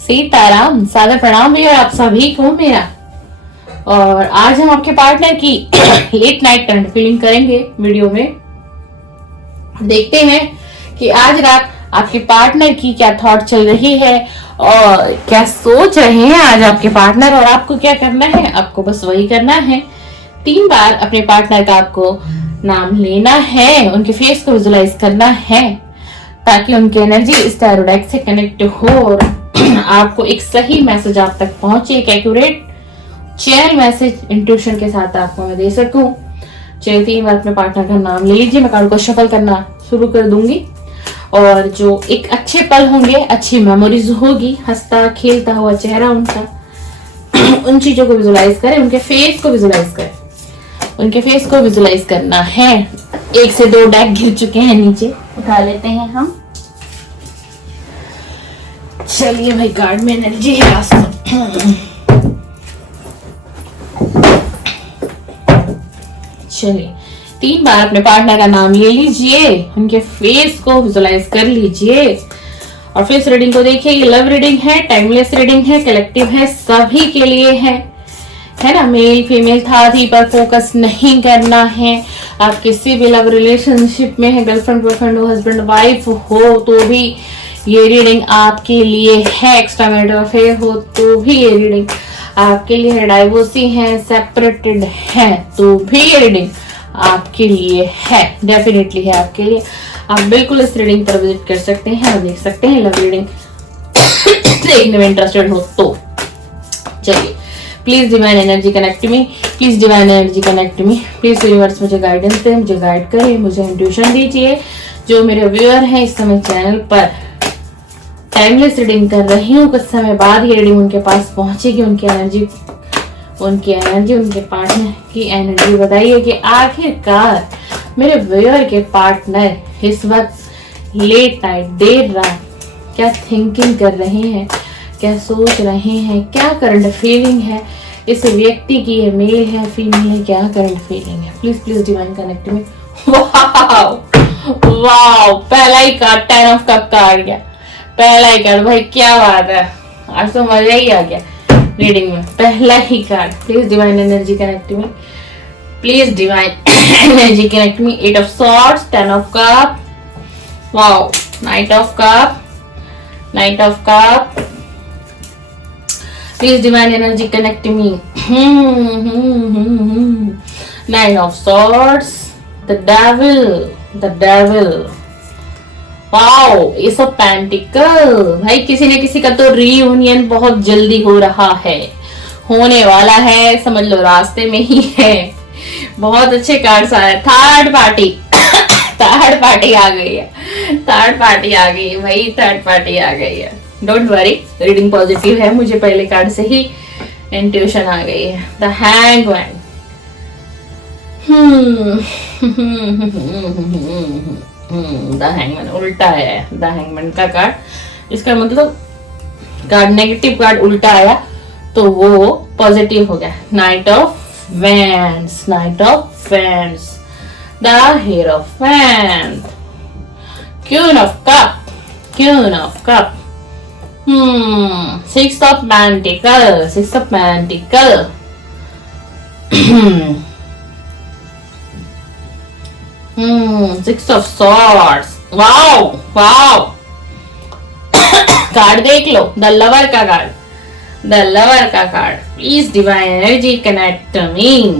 सीताराम, सादर प्रणाम भैया आप सभी को मेरा। और आज हम आपके पार्टनर की लेट नाइट करंट फीलिंग करेंगे वीडियो में। देखते हैं कि आज रात आपके पार्टनर की क्या थॉट चल रही है और क्या सोच रहे हैं आज आपके पार्टनर। और आपको क्या करना है, आपको बस वही करना है, 3 बार अपने पार्टनर का आपको नाम लेना है, उनके फेस को विजुलाइज करना है ताकि उनकी एनर्जी इस टैरो डेक से कनेक्ट हो और आपको एक सही मैसेज आप तक पहुंचे, एक एक्यूरेट चैनल मैसेज इंट्यूशन के साथ आपको मैं दे सकूं। चलिए 3 बार अपने पार्टनर का नाम ले लीजिए। मैं कार्ड को शफल करना शुरू कर दूंगी और जो एक अच्छे पल होंगे, अच्छी मेमोरीज होगी, हंसता खेलता हुआ चेहरा उनका, उन चीजों को विजुलाइज करें, उनके फेस को विजुलाइज करें, उनके फेस को विजुलाइज करना है। 1 से 2 डेक गिर चुके हैं नीचे, उठा लेते हैं हम। चलिए भाई, कार्ड में एनर्जी है। चलिए 3 बार अपने पार्टनर का नाम ले लीजिए, उनके फेस को विजुलाइज कर लीजिए और फेस रीडिंग को देखिए। ये लव रीडिंग है, टाइमलेस रीडिंग है, कलेक्टिव है, सभी के लिए है ना। मेल फीमेल था थी पर फोकस नहीं करना है। आप किसी भी लव रिलेशनशिप में है, गर्लफ्रेंड बॉयफ्रेंड हो, हस्बैंड वाइफ हो तो भी ये रीडिंग आपके लिए है। एक्स्ट्रा मैरिटल अफेयर हो तो भी ये रीडिंग आपके लिए है। डाइवोर्सी है, सेपरेटेड है तो भी ये रीडिंग आपके लिए है, डेफिनेटली है आपके लिए। आप बिल्कुल इस रीडिंग पर विजिट कर सकते हैं और देख सकते हैं लव रीडिंग देखने में इंटरेस्टेड हो तो। चलिए, please divine energy connect me, please divine energy connect me, please universe मुझे गाइडेंस दें, मुझे गाइड करें, मुझे इंट्यूशन दीजिए। जो मेरे व्यूअर हैं इस समय चैनल पर टाइमलेस रीडिंग कर रही हूँ, कुछ समय बाद ये रीडिंग उनके पास पहुंचेगी। उनकी एनर्जी, उनके पार्टनर की एनर्जी बताइए कि आखिरकार मेरे व्यूअर के पार्टनर इस वक्त लेट नाइट, देर रात क्या थिंकिंग कर रहे हैं, क्या सोच रहे हैं, क्या करंट फीलिंग है इस व्यक्ति की। ये मेल है, फीमेल है, क्या करंट फीलिंग है। प्लीज प्लीज डिवाइन कनेक्ट में। वाओ वाओ, पहला ही कार्ड 10 ऑफ कप का आ गया। पहला ही कार्ड भाई, क्या बात है, आज तो मजा ही आ गया रीडिंग में। पहला ही card. Please divine energy connect में, प्लीज डिवाइन एनर्जी कनेक्ट में। 8 of swords, 10 of cup, wow, knight of cup, knight of cup. Please divine energy connect me. 9 of swords, the devil, wow, ace of pentacle. भाई किसी न किसी का तो reunion बहुत जल्दी हो रहा है, होने वाला है, समझ लो रास्ते में ही है। बहुत अच्छे कार्ड्स आए। थर्ड पार्टी थर्ड पार्टी आ गई है, थर्ड पार्टी आ गई है भाई, थर्ड पार्टी आ गई है। डोंट वरी, रीडिंग पॉजिटिव है, मुझे पहले कार्ड से ही इंट्यूशन आ गई है। द हैंगमैन, द हैंगमैन उल्टा है। द हैंगमैन का कार्ड, इसका मतलब कार्ड नेगेटिव कार्ड उल्टा आया तो वो पॉजिटिव हो गया। Night of wands, night of wands, the here of wand, queen of cup, queen of cup, 6 of pentacle, 6 of pentacle, 6 of swords. Wow wow, card देख लो, द लवर का card, the lover का card. Please divine energy connect me.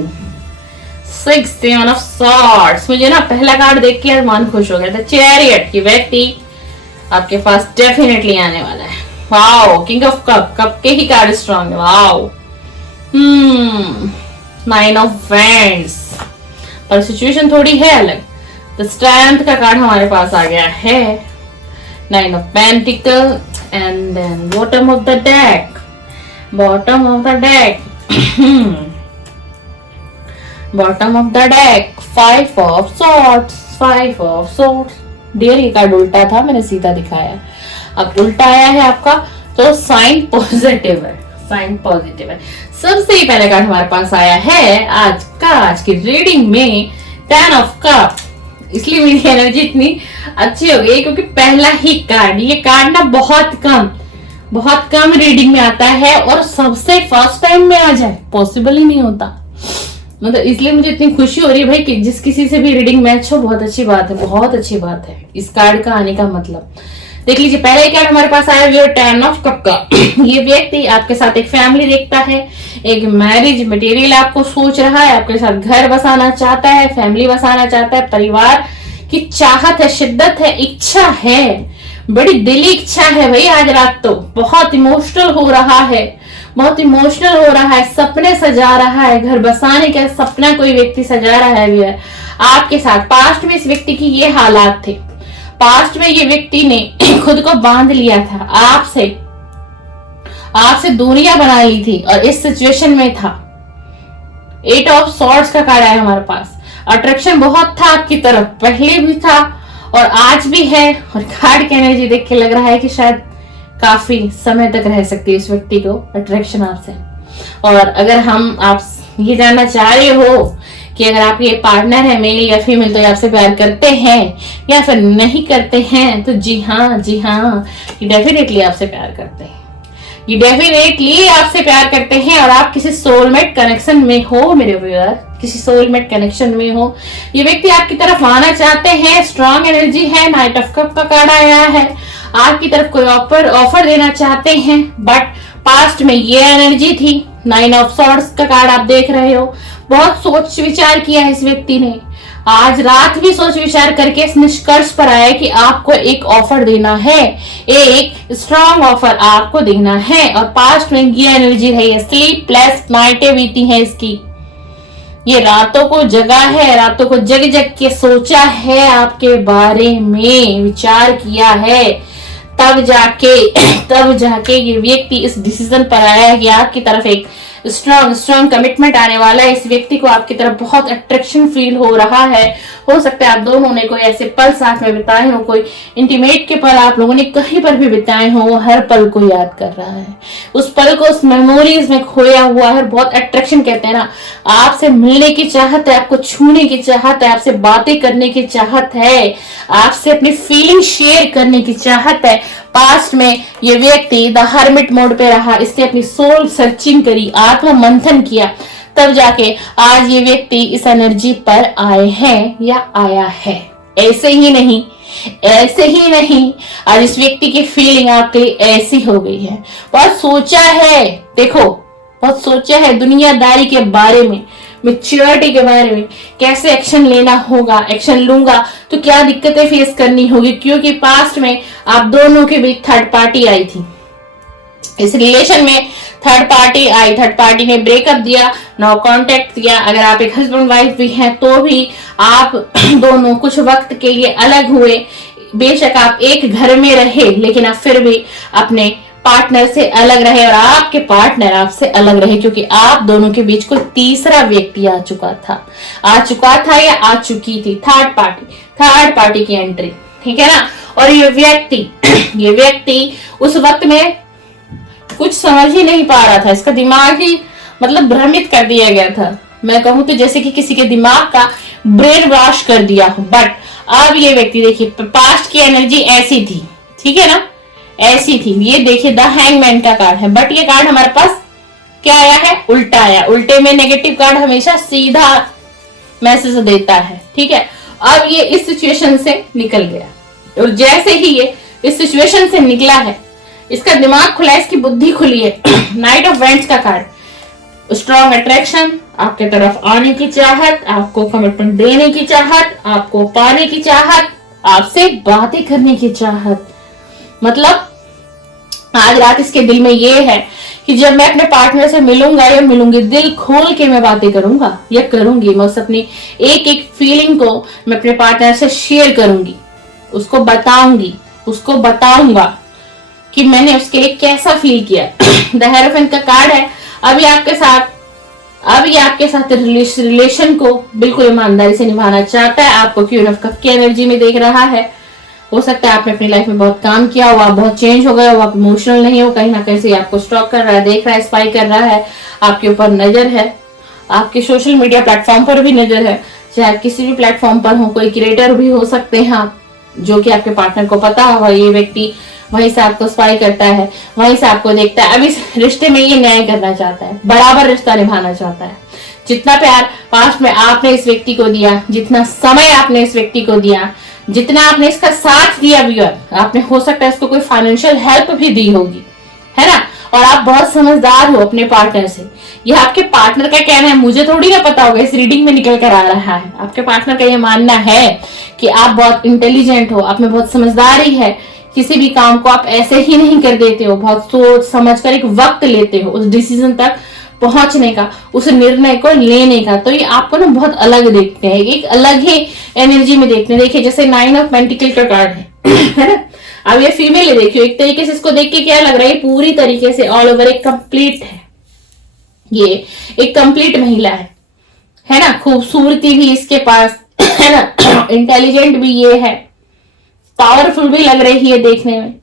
6 7 of swords. मुझे ना पहला card देख के मन खुश हो गया था। चैरियट की व्यक्ति आपके पास डेफिनेटली आने वाला है। Wow, king of cup, cup के ही कार्ड स्ट्रॉन्ग है। वाओ, 9 ऑफ वैंड्स, पर सिचुएशन थोड़ी है अलग। द स्ट्रेंथ का कार्ड हमारे पास आ गया है। 9 of pentacles and then bottom of the deck, bottom of the deck, bottom of the deck, 5 of swords, 5 of swords. Dear, ये कार्ड उल्टा था, मैंने सीधा दिखाया, अब उल्टा आया है आपका, तो साइन पॉजिटिव है, साइन पॉजिटिव है। सबसे पहले कार्ड हमारे पास आया है आज की रीडिंग में 10 ऑफ कप। इसलिए मेरी एनर्जी इतनी अच्छी हो गई क्योंकि पहला ही कार्ड, ये कार्ड ना बहुत कम बहुत कम रीडिंग में आता है और सबसे फर्स्ट टाइम में आ जाए, पॉसिबल ही नहीं होता। मतलब इसलिए मुझे इतनी खुशी हो रही है भाई कि जिस किसी से भी रीडिंग मैच हो, बहुत अच्छी बात है, बहुत अच्छी बात है इस कार्ड का आने का मतलब। देख लीजिए, पहला ही कार्ड हमारे पास आया हुआ 10 ऑफ कप का। ये व्यक्ति आपके साथ एक फैमिली देखता है, एक मैरिज मटेरियल आपको सोच रहा है, आपके साथ घर बसाना चाहता है, फैमिली बसाना चाहता है, परिवार की चाहत है, शिद्दत है, इच्छा है, बड़ी दिली इच्छा है भाई। आज रात तो बहुत इमोशनल हो रहा है, बहुत इमोशनल हो रहा है, सपने सजा रहा है, घर बसाने का सपना कोई व्यक्ति सजा रहा है आपके साथ। पास्ट में इस व्यक्ति की ये हालात थे, पास्ट में ये व्यक्ति ने खुद को बांध लिया था, आपसे दूरियां बना ली थी और इस सिचुएशन में था। 8 ऑफ सॉर्ड्स का कार्ड आया हमारे पास। अट्रैक्शन बहुत था आपकी तरफ, पहले भी था और आज भी है। और कार्ड की एनर्जी देख के लग रहा है कि शायद काफी समय तक रह सकती है इस व्यक्ति को अट्रैक्शन आपसे। और अगर आप ये जानना चाह रहे हो कि अगर आप ये पार्टनर है मेल या फीमेल, तो ये आपसे प्यार करते हैं या फिर नहीं करते हैं, तो जी हाँ, ये डेफिनेटली आपसे प्यार करते हैं, ये डेफिनेटली आपसे प्यार करते हैं। और आप किसी सोलमेट कनेक्शन में हो मेरे व्यूअर, किसी सोलमेट कनेक्शन में हो। ये व्यक्ति आपकी तरफ आना चाहते हैं, स्ट्रॉन्ग एनर्जी है, नाइट ऑफ कप का कार्ड आया है। आपकी तरफ कोई ऑफर देना चाहते हैं, बट पास्ट में ये एनर्जी थी। 9 ऑफ सॉर्ड्स का कार्ड आप देख रहे हो। बहुत सोच विचार किया है इस व्यक्ति ने, आज रात भी सोच विचार करके इस निष्कर्ष पर आया कि आपको एक ऑफर देना है, एक स्ट्रॉन्ग ऑफर आपको देना है। और पास्ट में ये एनर्जी है, स्लीपलेस नाइटें बीती हैं इसकी, ये रातों को जगा है, रातों को जग जग के सोचा है, आपके बारे में विचार किया है, तब जाके ये व्यक्ति इस डिसीजन पर आया है कि आपकी तरफ एक स्ट्रॉन्ग कमिटमेंट आने वाला है। इस व्यक्ति को आपकी तरफ बहुत अट्रैक्शन फील हो रहा है। हो सकता है आप दोनों ने कोई ऐसे पल साथ में बिताए हो, कोई इंटीमेट के पल आप लोगों ने कहीं पर भी बिताए हो, वो हर पल को याद कर रहा है, उस पल को उस मेमोरीज में खोया हुआ है। बहुत अट्रैक्शन कहते हैं ना, आपसे मिलने की चाहत है, आपको छूने की चाहत है, आपसे बातें करने की चाहत है, आपसे अपनी फीलिंग शेयर करने की चाहत है। पास्ट में ये व्यक्ति द हर्मिट मोड पे रहा, इसने अपनी सोल सर्चिंग करी, आत्म मंथन किया, तब जाके आज ये व्यक्ति इस एनर्जी पर आए हैं या आया है। ऐसे ही नहीं, आज इस व्यक्ति की फीलिंग आपके लिए ऐसी हो गई है। बहुत सोचा है, देखो बहुत सोचा है दुनियादारी के बारे में, मैच्योरिटी के बारे में, कैसे एक्शन लेना होगा, एक्शन लूंगा तो क्या दिक्कतें फेस करनी होगी, क्योंकि पास्ट में आप दोनों के बीच थर्ड पार्टी आई थी। इस रिलेशन में थर्ड पार्टी आई, थर्ड पार्टी ने ब्रेकअप दिया, नो कांटेक्ट दिया। अगर आप एक हस्बैंड वाइफ भी हैं तो भी आप दोनों कुछ वक्त के लिए अलग हुए। बेशक आप एक घर में रहे, लेकिन आप फिर भी अपने पार्टनर से अलग रहे और आपके पार्टनर आपसे अलग रहे, क्योंकि आप दोनों के बीच कोई तीसरा व्यक्ति आ चुका था या आ चुकी थी। थर्ड पार्टी की एंट्री, ठीक है ना। और ये व्यक्ति उस वक्त में कुछ समझ ही नहीं पा रहा था, इसका दिमाग ही मतलब भ्रमित कर दिया गया था। मैं कहूं तो जैसे कि किसी के दिमाग का ब्रेन वॉश कर दिया हो। बट अब ये व्यक्ति देखिए, पास्ट की एनर्जी ऐसी थी, ठीक है ना, ऐसी थी। ये देखिए द हैंगमैन का कार्ड है, बट ये कार्ड हमारे पास क्या आया है, उल्टा आया। उल्टे में नेगेटिव कार्ड हमेशा सीधा मैसेज देता है, ठीक है। अब ये इस सिचुएशन से निकल गया, और जैसे ही ये इस सिचुएशन से निकला है, इसका दिमाग खुला, इसकी बुद्धि खुली है। नाइट ऑफ वेंट्स का कार्ड, स्ट्रॉन्ग अट्रैक्शन, आपके तरफ आने की चाहत, आपको कमिटमेंट देने की चाहत, आपको पाने की चाहत, आपसे बातें करने की चाहत। मतलब आज रात इसके दिल में ये है कि जब मैं अपने पार्टनर से मिलूंगा या मिलूंगी, दिल खोल के मैं बातें करूंगा या करूंगी। मैं उस अपनी एक एक फीलिंग को मैं अपने पार्टनर से शेयर करूंगी, उसको बताऊंगा कि मैंने उसके लिए कैसा फील किया। द हेरोफेंट का कार्ड है। अभी आपके साथ रिलेशन को बिल्कुल ईमानदारी से निभाना चाहता है, आपको क्वीन ऑफ कप की एनर्जी में देख रहा है। हो सकता है आपने अपनी लाइफ में बहुत काम किया हो, आप बहुत चेंज हो गए हो, आप इमोशनल नहीं हो, कहीं ना कहीं से आपको स्टॉक कर रहा है, देख रहा है, स्पाई कर रहा है, आपके ऊपर नजर है, आपके सोशल मीडिया प्लेटफॉर्म पर भी नजर है। चाहे आप किसी भी प्लेटफॉर्म पर हो, कोई क्रिएटर भी हो सकते हैं आप, जो कि आपके पार्टनर को पता होगा ये व्यक्ति वहीं से आपको स्पाई करता है, वहीं से आपको देखता है। अब इस रिश्ते में ये न्याय करना चाहता है, बराबर रिश्ता निभाना चाहता है। जितना प्यार पास्ट में आपने इस व्यक्ति को दिया, जितना समय आपने इस व्यक्ति को दिया, जितना आपने इसका साथ दिया व्यूअर, आपने हो सकता है इसको कोई फाइनेंशियल हेल्प भी दी होगी, है ना। और आप बहुत समझदार हो अपने पार्टनर से। यह आपके पार्टनर का कहना है, मुझे थोड़ी ना पता होगा, इस रीडिंग में निकल कर आ रहा है। आपके पार्टनर का यह मानना है कि आप बहुत इंटेलिजेंट हो, आप में बहुत समझदारी है, किसी भी काम को आप ऐसे ही नहीं कर देते हो, बहुत सोच समझ कर एक वक्त लेते हो उस डिसीजन तक पहुंचने का, उस निर्णय को लेने का। तो ये आपको ना बहुत अलग देखते हैं, एक अलग ही एनर्जी में देखते हैं। देखिए जैसे 9 ऑफ पेंटिकल का कार्ड है ना। अब ये फीमेल है, देखियो एक तरीके से इसको देख के क्या लग रहा है, पूरी तरीके से ऑल ओवर एक कंप्लीट है, ये एक कंप्लीट महिला है ना। खूबसूरती भी इसके पास है ना, इंटेलिजेंट भी ये है, पावरफुल भी लग रही है देखने में।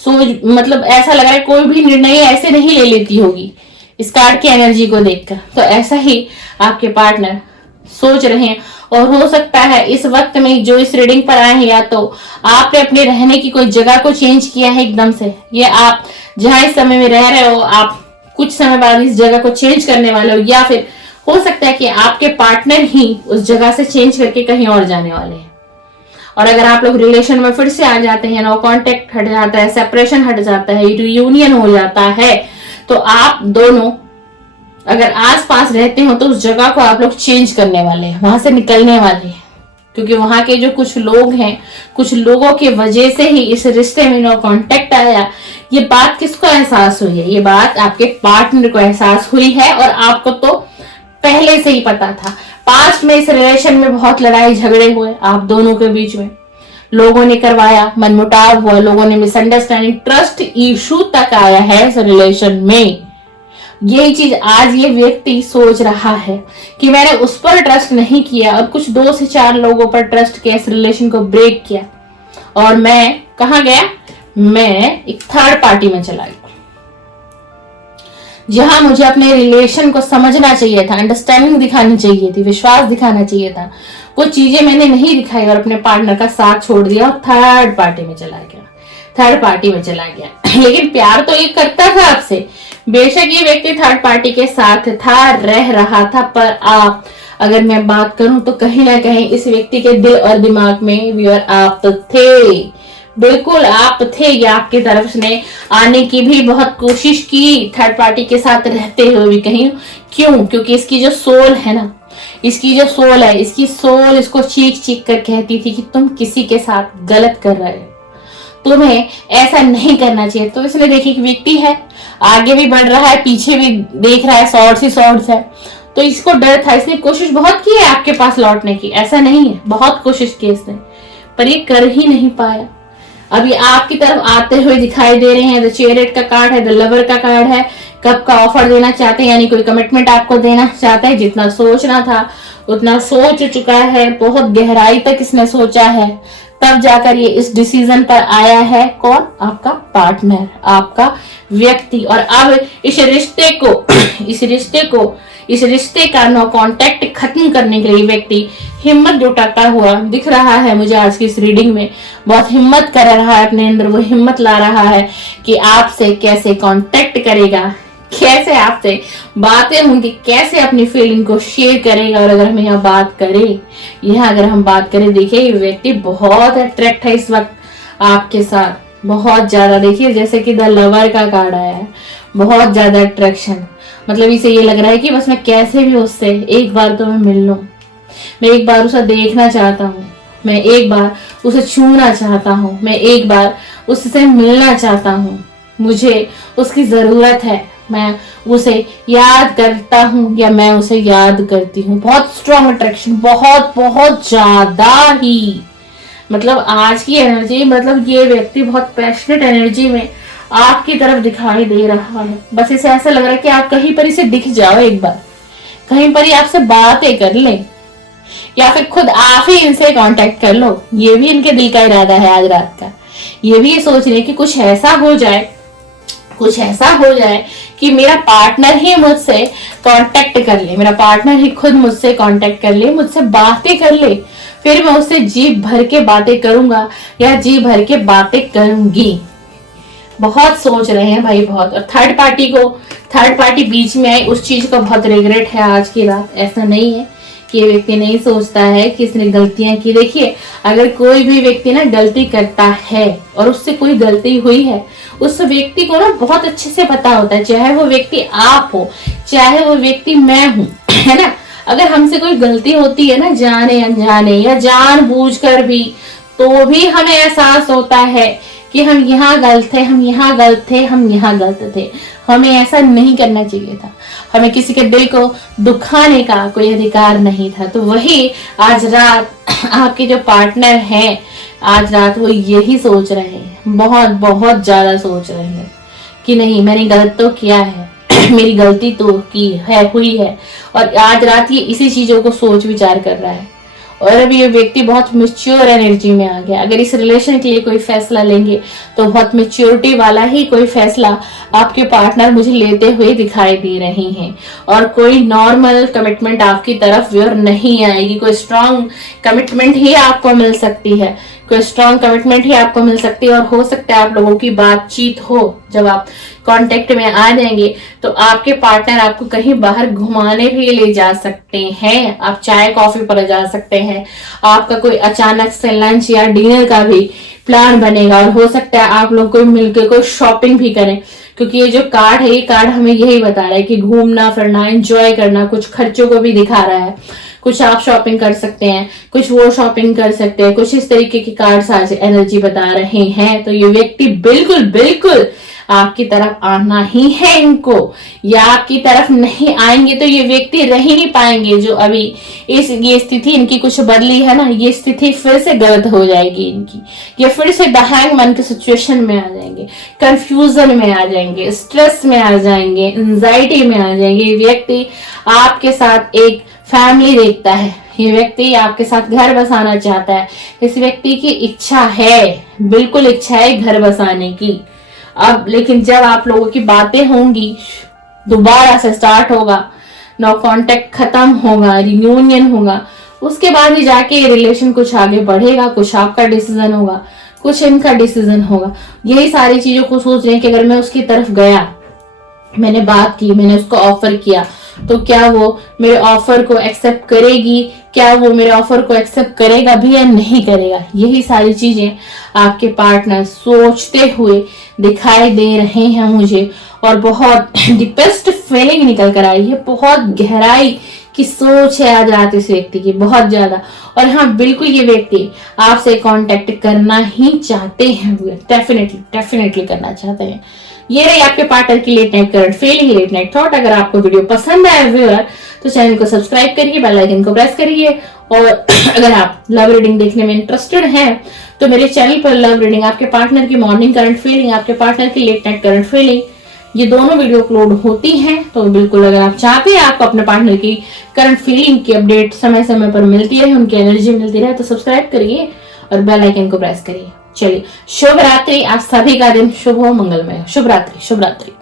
सोच मतलब ऐसा लग रहा है कोई भी निर्णय ऐसे नहीं ले लेती होगी इस कार्ड की एनर्जी को देखकर। तो ऐसा ही आपके पार्टनर सोच रहे हैं। और हो सकता है इस वक्त में जो इस रीडिंग पर आए हैं, या तो आपने अपने रहने की कोई जगह को चेंज किया है एकदम से, या आप जहां इस समय में रह रहे हो आप कुछ समय बाद इस जगह को चेंज करने वाले हो, या फिर हो सकता है कि आपके पार्टनर ही उस जगह से चेंज करके कहीं और जाने वाले हैं। और अगर आप लोग रिलेशन में फिर से आ जाते हैं, नो कांटेक्ट हट जाता है, सेपरेशन हट जाता है, रियूनियन हो जाता है, तो आप दोनों अगर आस पास रहते हो तो उस जगह को आप लोग चेंज करने वाले हैं, वहां से निकलने वाले हैं। क्योंकि वहां के जो कुछ लोग हैं, कुछ लोगों की वजह से ही इस रिश्ते में नो कांटेक्ट आया। ये बात किसको एहसास हुई है? ये बात आपके पार्टनर को एहसास हुई है, और आपको तो पहले से ही पता था। पास्ट में इस रिलेशन में बहुत लड़ाई झगड़े हुए आप दोनों के बीच में, लोगों ने करवाया, मनमुटाव हुआ, लोगों ने मिसअंडरस्टैंडिंग, ट्रस्ट इशू तक आया है इस रिलेशन में। यही चीज आज ये व्यक्ति सोच रहा है कि मैंने उस पर ट्रस्ट नहीं किया और कुछ 2 से 4 लोगों पर ट्रस्ट किया, इस रिलेशन को ब्रेक किया, और मैं कहां गया, मैं एक थर्ड पार्टी में चला गया, जहां मुझे अपने रिलेशन को समझना चाहिए था, अंडरस्टैंडिंग दिखानी चाहिए थी, विश्वास दिखाना चाहिए था, वो चीजें मैंने नहीं दिखाई और अपने पार्टनर का साथ छोड़ दिया और थर्ड पार्टी में चला गया। लेकिन प्यार तो ये करता था आपसे, बेशक ये व्यक्ति थर्ड पार्टी के साथ था, रह रहा था, पर आप अगर मैं बात करूं तो कहीं ना कहीं इस व्यक्ति के दिल और दिमाग में व्यूअर आप तो थे, बिल्कुल आप थे। या आपकी तरफ से आने की भी बहुत कोशिश की थर्ड पार्टी के साथ रहते हुए भी कहीं। क्यों? क्योंकि इसकी जो सोल है ना, इसकी सोल इसको चीख चीख कर कहती थी कि तुम किसी के साथ गलत कर रहे हो, तुम्हें ऐसा नहीं करना चाहिए। तो इसने देखी कि व्यक्ति है, आगे भी बढ़ रहा है, पीछे भी देख रहा है, शॉर्ट्स ही शॉर्ट्स है, तो इसको डर था। इसने कोशिश बहुत की है आपके पास लौटने की, ऐसा नहीं है, बहुत कोशिश की इसने, पर ये कर ही नहीं पाया। अभी आपकी तरफ आते हुए दिखाई दे रहे हैं। द चैरियट का कार्ड है, द लवर का कार्ड है। कब का ऑफर देना चाहते हैं, यानी कोई कमिटमेंट आपको देना चाहता है। जितना सोचना था उतना सोच चुका है, बहुत गहराई तक इसने सोचा है, तब जाकर ये इस डिसीजन पर आया है। कौन? आपका पार्टनर, आपका व्यक्ति। और अब इस रिश्ते का नो कांटेक्ट खत्म करने के लिए व्यक्ति हिम्मत जुटाता हुआ दिख रहा है मुझे आज की इस रीडिंग में। बहुत हिम्मत कर रहा है, अपने अंदर वो हिम्मत ला रहा है कि आपसे कैसे कांटेक्ट करेगा, कैसे आपसे बातें होंगी, कैसे अपनी फीलिंग को शेयर करेगा। और अगर हम यहाँ बात करें, देखिए ये व्यक्ति बहुत अट्रैक्ट है इस वक्त आपके साथ, बहुत ज्यादा। देखिए जैसे कि द लवर का कार्ड आया है, बहुत ज्यादा अट्रैक्शन, मतलब इसे ये लग रहा है कि बस मैं कैसे भी उससे एक बार तो मैं मिल लूं, मैं एक बार उसे देखना चाहता हूँ, मैं एक बार उसे छूना चाहता हूँ, मैं एक बार उससे मिलना चाहता हूँ, मुझे उसकी जरूरत है, मैं उसे याद करता हूँ या मैं उसे याद करती हूँ। बहुत स्ट्रॉन्ग अट्रैक्शन, बहुत बहुत ज्यादा ही, मतलब आज की एनर्जी, मतलब ये व्यक्ति बहुत पैशनेट एनर्जी में आपकी तरफ दिखाई दे रहा है। बस इसे ऐसा लग रहा है कि आप कहीं पर इसे दिख जाओ, एक बार कहीं पर ही आपसे बातें कर ले, या फिर खुद आप ही इनसे कांटेक्ट कर लो। ये भी इनके दिल का इरादा है आज रात का। ये भी ये सोच रहे कि कुछ ऐसा हो जाए कि मेरा पार्टनर ही मुझसे कांटेक्ट कर ले, मेरा पार्टनर ही खुद मुझसे कांटेक्ट कर ले, मुझसे बातें कर ले, फिर मैं उससे जी भर के बातें करूंगा या जी भर के बातें करूंगी। बहुत सोच रहे हैं भाई, बहुत। और थर्ड पार्टी बीच में आई, उस चीज का बहुत रिग्रेट है आज की रात। ऐसा नहीं है कि ये व्यक्ति नहीं सोचता है कि इसने गलतियां की। देखिए, अगर कोई भी व्यक्ति ना गलती करता है और उससे कोई गलती हुई है, उस व्यक्ति को ना बहुत अच्छे से पता होता है, चाहे वो व्यक्ति आप हो, चाहे वो व्यक्ति मैं हूं, है ना। अगर हमसे कोई गलती होती है ना, जाने अनजाने या जानबूझकर भी, तो भी हमें एहसास होता है कि हम यहाँ गलत थे, हम यहाँ गलत थे, हम यहाँ गलत थे। हमें ऐसा नहीं करना चाहिए था। हमें किसी के दिल को दुखाने का कोई अधिकार नहीं था। तो वही आज रात आपके जो पार्टनर हैं, आज रात वो यही सोच रहे हैं, बहुत बहुत ज्यादा सोच रहे हैं कि नहीं, मैंने गलत तो किया है, मेरी गलती तो की है, हुई है। और आज रात ये इसी चीजों को सोच विचार कर रहा है। और अभी ये व्यक्ति बहुत मेच्योर एनर्जी में आ गया। अगर इस रिलेशन के लिए कोई फैसला लेंगे तो बहुत मेच्योरिटी वाला ही कोई फैसला आपके पार्टनर मुझे लेते हुए दिखाई दे रहे हैं। और कोई नॉर्मल कमिटमेंट आपकी तरफ व्योर नहीं आएगी, कोई स्ट्रांग कमिटमेंट ही आपको मिल सकती है, कोई स्ट्रांग कमिटमेंट ही आपको मिल सकती है। और हो सकता है आप लोगों की बातचीत हो, जब आप कांटेक्ट में आ जाएंगे तो आपके पार्टनर आपको कहीं बाहर घुमाने भी ले जा सकते हैं, आप चाय कॉफी पर जा सकते हैं, आपका कोई अचानक से लंच या डिनर का भी प्लान बनेगा। और हो सकता है आप लोग कोई मिलकर कोई शॉपिंग भी करें, क्योंकि ये जो कार्ड है, ये कार्ड हमें यही बता रहा है कि घूमना फिरना, एंजॉय करना, कुछ खर्चों को भी दिखा रहा है। कुछ आप शॉपिंग कर सकते हैं, कुछ वो शॉपिंग कर सकते हैं, कुछ इस तरीके की कार्ड्स आज एनर्जी बता रहे हैं। तो ये व्यक्ति बिल्कुल बिल्कुल आपकी तरफ आना ही है इनको, या आपकी तरफ नहीं आएंगे तो ये व्यक्ति रह ही नहीं पाएंगे। जो अभी ये स्थिति इनकी कुछ बदली है ना, ये स्थिति फिर से गलत हो जाएगी इनकी। ये फिर से द हैंगमैन की सिचुएशन में आ जाएंगे, कंफ्यूजन में आ जाएंगे, स्ट्रेस में आ जाएंगे, एंजाइटी में आ जाएंगे। ये व्यक्ति आपके साथ एक फैमिली देखता है, ये व्यक्ति आपके साथ घर बसाना चाहता है। इस व्यक्ति की इच्छा है, बिल्कुल इच्छा है घर बसाने की। अब लेकिन जब आप लोगों की बातें होंगी, दोबारा से स्टार्ट होगा, नो कांटेक्ट खत्म होगा, रियूनियन होगा, उसके बाद ही जाके रिलेशन कुछ आगे बढ़ेगा। कुछ आपका डिसीजन होगा, कुछ इनका डिसीजन होगा। यही सारी चीजों को सोच रहे हैं कि अगर मैं उसकी तरफ गया, मैंने बात की, मैंने उसको ऑफर किया, तो क्या वो मेरे ऑफर को एक्सेप्ट करेगी, क्या वो मेरे ऑफर को एक्सेप्ट करेगा भी या नहीं करेगा। यही सारी चीजें आपके पार्टनर सोचते हुए दिखाई दे रहे हैं मुझे। और बहुत डीपेस्ट फीलिंग निकल कर आई है, बहुत गहराई की सोच है आज रात इस व्यक्ति की, बहुत ज्यादा। और हाँ, बिल्कुल ये व्यक्ति आपसे कांटेक्ट करना ही चाहते हैं, डेफिनेटली करना चाहते हैं। ये रही आपके पार्टनर की late night current feeling, late night thought. अगर आपको वीडियो पसंद आया व्यूअर, तो चैनल को सब्सक्राइब करिए, बेल आइकन को प्रेस करिए। और अगर आप लव रीडिंग देखने में इंटरेस्टेड हैं तो मेरे चैनल पर लव रीडिंग, आपके पार्टनर की मॉर्निंग करंट फीलिंग, आपके पार्टनर की लेट नाइट करंट फीलिंग, ये दोनों वीडियो अपलोड होती हैं। तो बिल्कुल अगर आप चाहते हैं आपको अपने पार्टनर की करंट फीलिंग की अपडेट समय समय पर मिलती रहे, उनकी एनर्जी मिलती रहे, तो सब्सक्राइब करिए और बेल आइकन को प्रेस करिए। चलिए, शुभ रात्रि। आप सभी का दिन शुभ हो, मंगलमय हो। शुभ रात्रि, शुभ रात्रि।